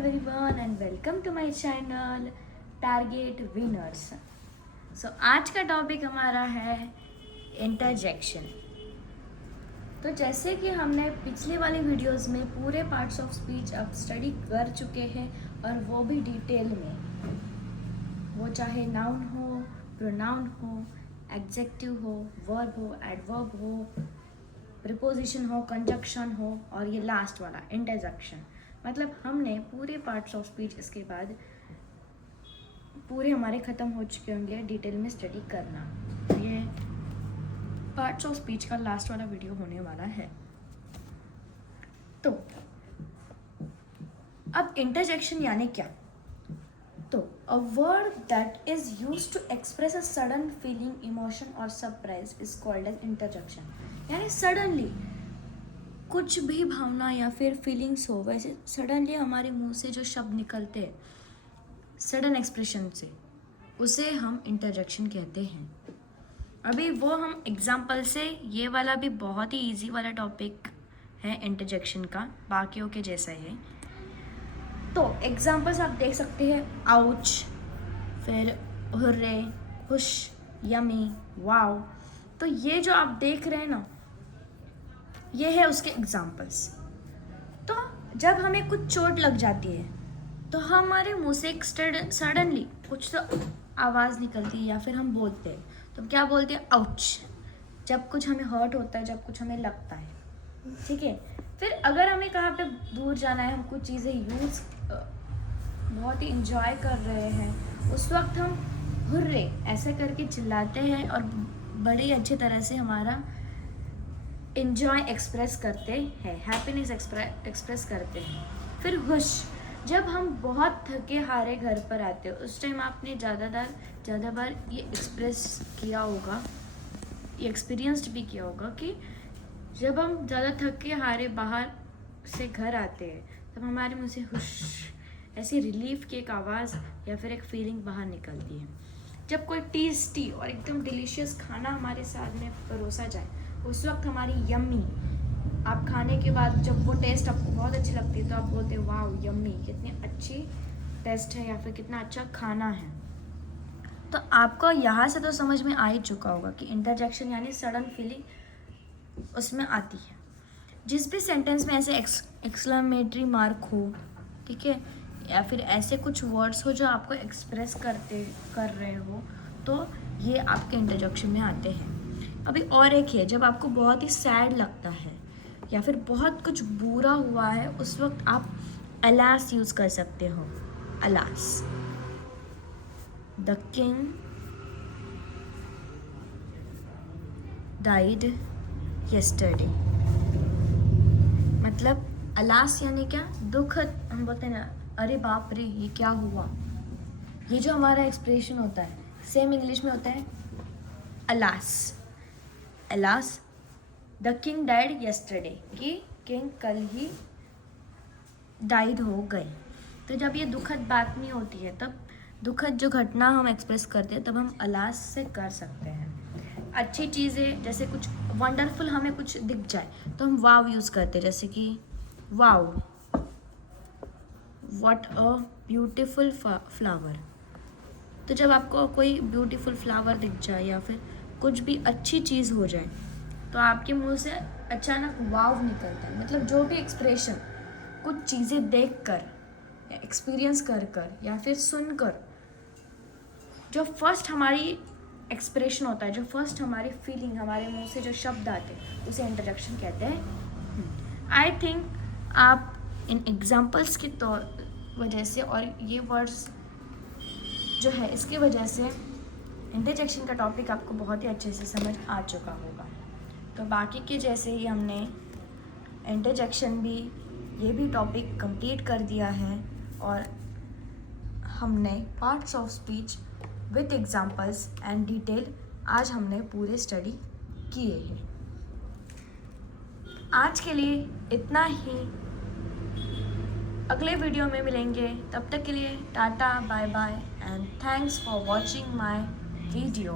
everyone and welcome to my channel Target Winners. आज का topic हमारा है इंटरजेक्शन. तो जैसे कि हमने पिछले वाली वीडियोस में पूरे पार्ट्स ऑफ स्पीच अब स्टडी कर चुके हैं और वो भी डिटेल में, वो चाहे नाउन हो, प्रोनाउन हो, एडजेक्टिव हो, वर्ब हो, एडवर्ब हो, प्रीपोजिशन हो, कंजक्शन हो और ये लास्ट वाला इंटरजेक्शन. मतलब हमने पूरे पार्ट्स ऑफ स्पीच इसके बाद पूरे हमारे ख़त्म हो चुके होंगे डिटेल में स्टडी करना. तो ये पार्ट्स ऑफ स्पीच का लास्ट वाला वीडियो होने वाला है. तो अब इंटरजेक्शन यानी क्या? तो a word that is used to express a sudden feeling, emotion और surprise is called as interjection. यानी सडनली कुछ भी भावना या फिर फीलिंग्स हो, वैसे सडनली हमारे मुंह से जो शब्द निकलते हैं सडन एक्सप्रेशन से, उसे हम इंटरजेक्शन कहते हैं. अभी वो हम एग्जांपल से, ये वाला भी बहुत ही इजी वाला टॉपिक है इंटरजेक्शन का, बाकियों के जैसा है. तो एग्जांपल्स आप देख सकते हैं, आउच, फिर हुर्रे, हुश, यमी, वाव. तो ये जो आप देख रहे हैं ना, ये है उसके एग्जांपल्स. तो जब हमें कुछ चोट लग जाती है तो हमारे मुंह से एक सडनली कुछ तो आवाज़ निकलती है या फिर हम बोलते हैं. तो क्या बोलते हैं? आउच. जब कुछ हमें हर्ट होता है, जब कुछ हमें लगता है, ठीक है. फिर अगर हमें कहाँ पे दूर जाना है, हम कुछ चीज़ें यूज़ बहुत ही इंजॉय कर रहे हैं, उस वक्त हम हुर्रे ऐसे करके चिल्लाते हैं और बड़ी अच्छी तरह से हमारा इंजॉय एक्सप्रेस करते हैं, हैप्पीनेस एक्सप्रेस करते हैं. फिर हुश, जब हम बहुत थके हारे घर पर आते हो, उस टाइम आपने ज़्यादा बार ये एक्सप्रेस किया होगा, ये एक्सपीरियंस्ड भी किया होगा कि जब हम ज़्यादा थके हारे बाहर से घर आते हैं तब हमारे मुंह से हुश ऐसी रिलीफ की एक आवाज़ या फिर एक फीलिंग बाहर निकलती है. जब कोई टेस्टी और एकदम डिलीशियस खाना हमारे सामने परोसा जाए, उस वक्त हमारी यम्मी, आप खाने के बाद जब वो टेस्ट आपको बहुत अच्छी लगती है तो आप बोलते हैं वाह यम्मी, कितनी अच्छी टेस्ट है या फिर कितना अच्छा खाना है. तो आपको यहाँ से तो समझ में आ ही चुका होगा कि इंटरजेक्शन यानी सडन फीलिंग उसमें आती है. जिस भी सेंटेंस में ऐसे एक्सक्लेमेटरी मार्क हो, ठीक है, या फिर ऐसे कुछ वर्ड्स हो जो आपको एक्सप्रेस कर रहे हो, तो ये आपके इंटरजेक्शन में आते हैं. अभी और एक है, जब आपको बहुत ही सैड लगता है या फिर बहुत कुछ बुरा हुआ है, उस वक्त आप अलास यूज़ कर सकते हो. Alas. The king died yesterday. मतलब अलास यानी क्या? दुखद. हम बोलते हैं ना, अरे बाप रे ये क्या हुआ. ये जो हमारा एक्सप्रेशन होता है सेम इंग्लिश में होता है alas. Alas, the king died yesterday, कि किंग कल ही डाइड हो गए. तो जब ये दुखद बात नहीं होती है, तब दुखद जो घटना हम एक्सप्रेस करते हैं तब हम अलास से कर सकते हैं. अच्छी चीज़ें जैसे कुछ वंडरफुल हमें कुछ दिख जाए तो हम वाव यूज़ करते हैं, जैसे कि वाव, व्हाट अ ब्यूटीफुल फ्लावर. तो जब आपको कोई ब्यूटीफुल फ्लावर दिख जाए या फिर कुछ भी अच्छी चीज़ हो जाए तो आपके मुंह से अचानक वाव निकलता है. मतलब जो भी एक्सप्रेशन कुछ चीज़ें देखकर या एक्सपीरियंस कर या फिर सुनकर जो फर्स्ट हमारी एक्सप्रेशन होता है, जो फर्स्ट हमारी फीलिंग, हमारे मुंह से जो शब्द आते हैं, उसे इंटरजेक्शन कहते हैं. आई थिंक आप इन एग्जाम्पल्स की वजह से और ये वर्ड्स जो है इसकी वजह से इंटरजेक्शन का टॉपिक आपको बहुत ही अच्छे से समझ आ चुका होगा. तो बाकी के जैसे ही हमने इंटरजेक्शन भी, ये भी टॉपिक कंप्लीट कर दिया है और हमने parts of speech with examples and detail आज हमने पूरे स्टडी किए हैं. आज के लिए इतना ही. अगले वीडियो में मिलेंगे, तब तक के लिए tata, bye bye and thanks for watching my video.